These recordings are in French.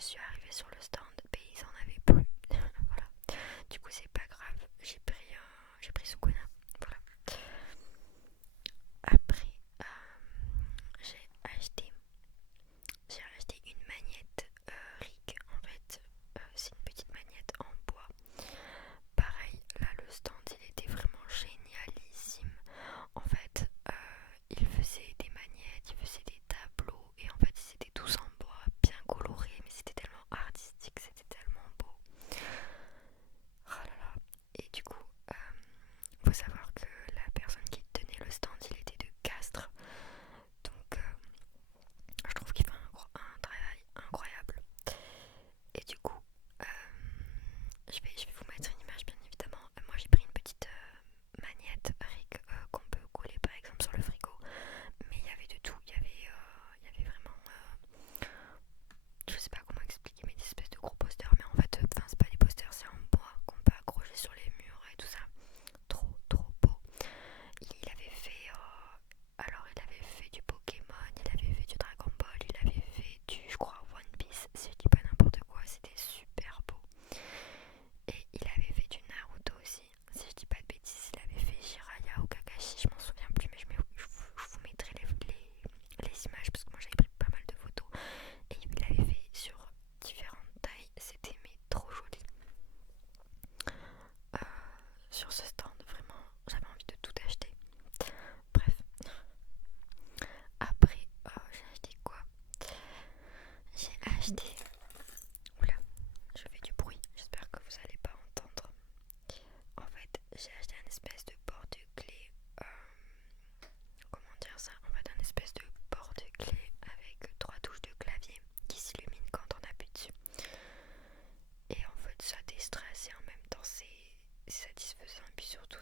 je suis arrivée sur le stand, ben ils en avaient plus. Voilà. Du coup c'est pas grave, j'ai pris Sukuna. Voilà. Après j'ai acheté j'ai acheté une magnette Rig en fait. C'est une petite magnette en bois. Pareil, là le stand il était vraiment génialissime. En fait, il faisait des magnettes, il faisait des tableaux et en fait c'était tous en bois, bien coloré, mais c'était tellement artistique, c'était tellement beau. Oh là là. Et du coup, faut savoir que la personne qui tenait le stand, il était de Castres, donc je trouve qu'il fait un travail incroyable. Et du coup, je vais vous mettre une image bien évidemment. Moi j'ai pris une petite magnette Rig qu'on peut coller par exemple sur le frigo, mais il y avait de tout. Il y avait vraiment, je sais pas comment expliquer, mais des espèces de gros posters. Mais en fait, enfin c'est pas des posters, c'est en bois qu'on peut accrocher sur les murs et tout ça. Trop trop beau. Il avait fait, il avait fait du Pokémon, il avait fait du Dragon Ball, il avait fait du, je crois, One Piece. Si je dis pas n'importe quoi, c'était super beau. Et il avait fait du Naruto aussi. Si je dis pas de bêtises, il avait fait Jiraiya ou Kakashi, je m'en souviens plus, mais je vous mettrai les images parce que moi j'avais pris pas mal de photos. Et il l'avait fait sur différentes tailles, c'était mais trop joli. Euh, sur ce stand, vraiment, j'avais envie de tout acheter. Bref. Après, j'ai acheté quoi? J'ai acheté... Oula, je fais du bruit, j'espère que vous allez pas entendre. En fait, j'ai acheté un espèce de porte-clés. Comment dire ça? En fait, un espèce de porte-clés avec 3 touches de clavier qui s'illuminent quand on appuie dessus. Et en fait, ça déstresse et en même temps, c'est satisfaisant. Et puis surtout,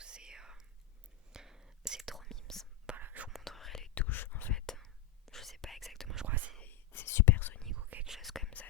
c'est trop mimes. Voilà, je vous montrerai les touches en fait. Je sais pas exactement, je crois que c'est supersonique ou quelque chose comme ça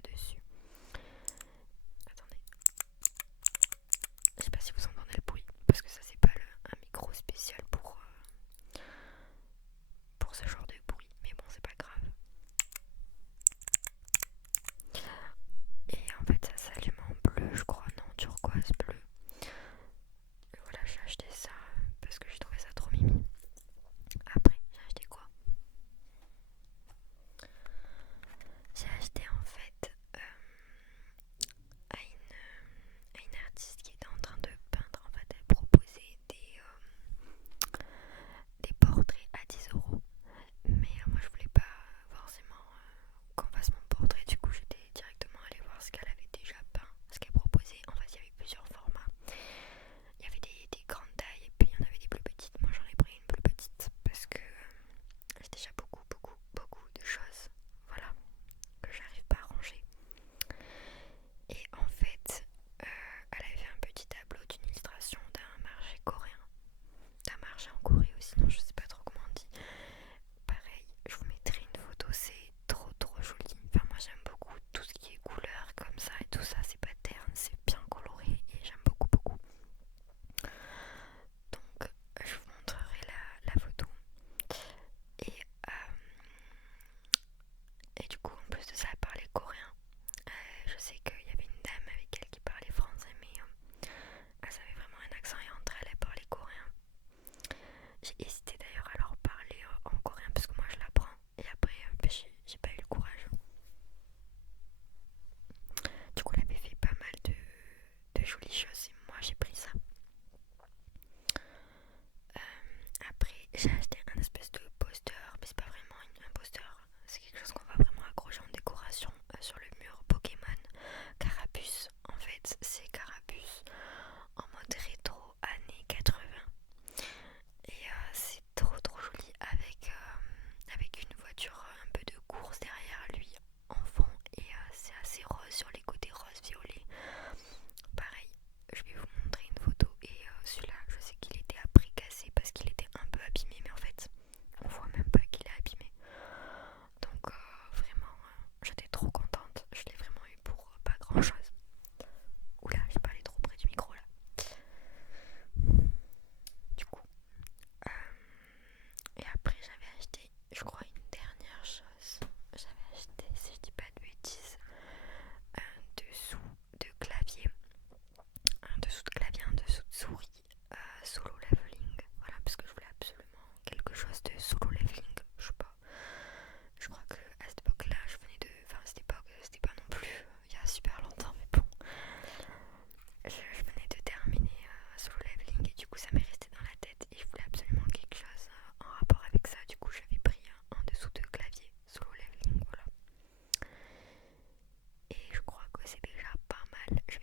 Je